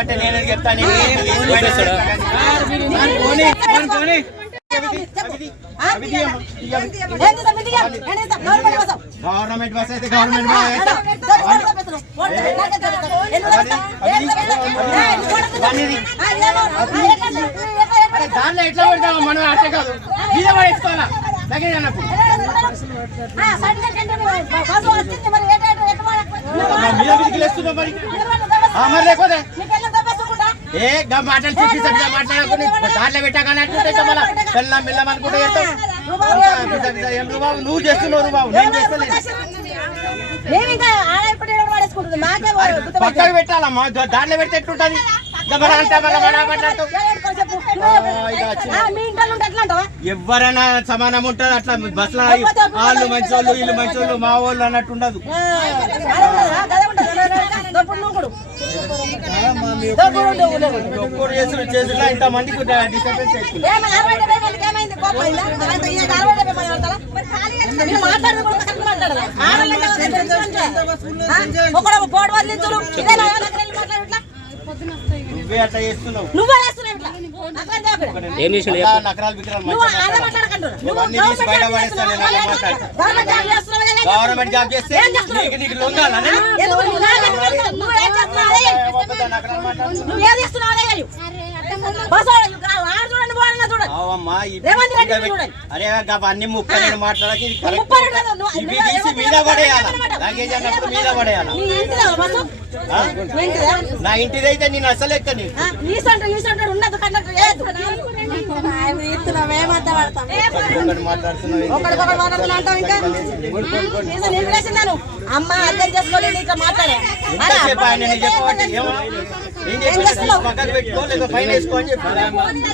అంటే నేను చెప్తాను గవర్నమెంట్ బస్ అయితే గవర్నమెంట్ దాంట్లో ఎట్లా పెడతామా మనం అట్లా కాదు మీద పడేసుకోవాలా దగ్గర అన్నప్పుడు మీద విధికిలేస్తున్నాం మరి మరి లేకపోతే మాటలు చెప్పి మాట్లాడుకుని దాంట్లో పెట్టాకని అంటుంటే మళ్ళీ వెళ్ళాం వెళ్ళాం అనుకుంటే బాబు నువ్వు చేస్తున్నావు బాబు నేను చేస్తలేదు పక్కకు పెట్టాలమ్మా దాంట్లో పెడితే ఎట్లుంటది ఎవరైనా సమానం ఉంటది అట్లా బస్సులో వాళ్ళు మంచోళ్ళు వీళ్ళు మంచోళ్ళు మా వాళ్ళు అన్నట్టు ఉండదు ఒక్కరు చేసుడు ఇంత మందికి డిస్టర్బెన్స్ నువ్వే అట్లా చేస్తున్నావు గవర్నమెంట్ జాబ్ చేస్తే నీకు లొంగాలని అరే అన్ని ముక్క నేను మాట్లాడకి మీద పడేయాలి లగేజ్ అన్నప్పుడు మీద పడేయాలి నా ఇంటిదైతే నేను అసలు ఎక్కని అమ్మ అర్థం చేసుకోలేదు ఇట్లా మాట్లాడే పక్కన పెట్టుకో లేదా ఫైన్ వేసుకో అని చెప్పి